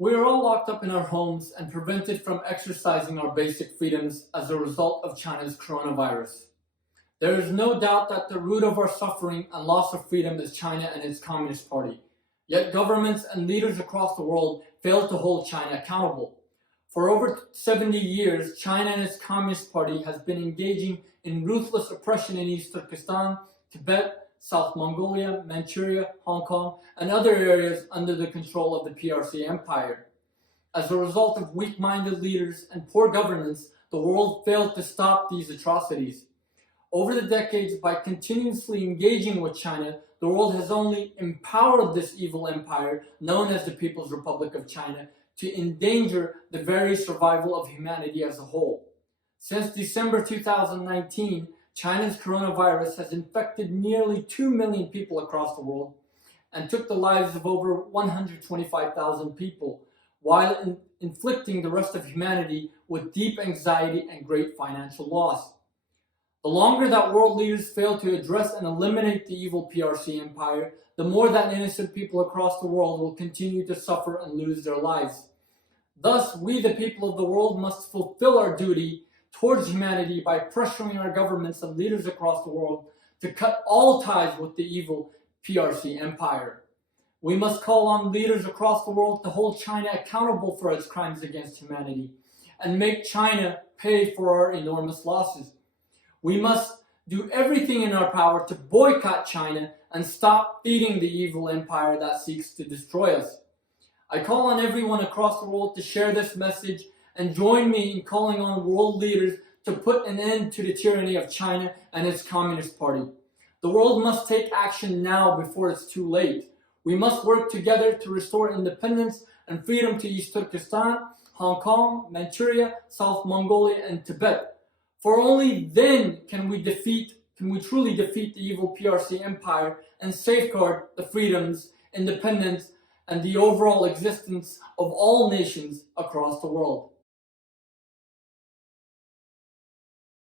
We are all locked up in our homes and prevented from exercising our basic freedoms as a result of China's coronavirus. There is no doubt that the root of our suffering and loss of freedom is China and its Communist Party. Yet governments and leaders across the world fail to hold China accountable. For over 70 years, China and its Communist Party has been engaging in ruthless oppression in East Turkistan, Tibet, South Mongolia, Manchuria, Hong Kong, and other areas under the control of the PRC empire. As a result of weak-minded leaders and poor governance, the world failed to stop these atrocities. Over the decades, by continuously engaging with China, the world has only empowered this evil empire, known as the People's Republic of China, to endanger the very survival of humanity as a whole. Since December 2019, China's coronavirus has infected nearly 2 million people across the world and took the lives of over 125,000 people, while inflicting the rest of humanity with deep anxiety and great financial loss. The longer that world leaders fail to address and eliminate the evil PRC empire, the more that innocent people across the world will continue to suffer and lose their lives. Thus, we, the people of the world, must fulfill our duty towards humanity by pressuring our governments and leaders across the world to cut all ties with the evil PRC empire. We must call on leaders across the world to hold China accountable for its crimes against humanity and make China pay for our enormous losses. We must do everything in our power to boycott China and stop feeding the evil empire that seeks to destroy us. I call on everyone across the world to share this message and join me in calling on world leaders to put an end to the tyranny of China and its Communist Party. The world must take action now before it's too late. We must work together to restore independence and freedom to East Turkestan, Hong Kong, Manchuria, South Mongolia, and Tibet. For only then can we truly defeat the evil PRC empire and safeguard the freedoms, independence, and the overall existence of all nations across the world.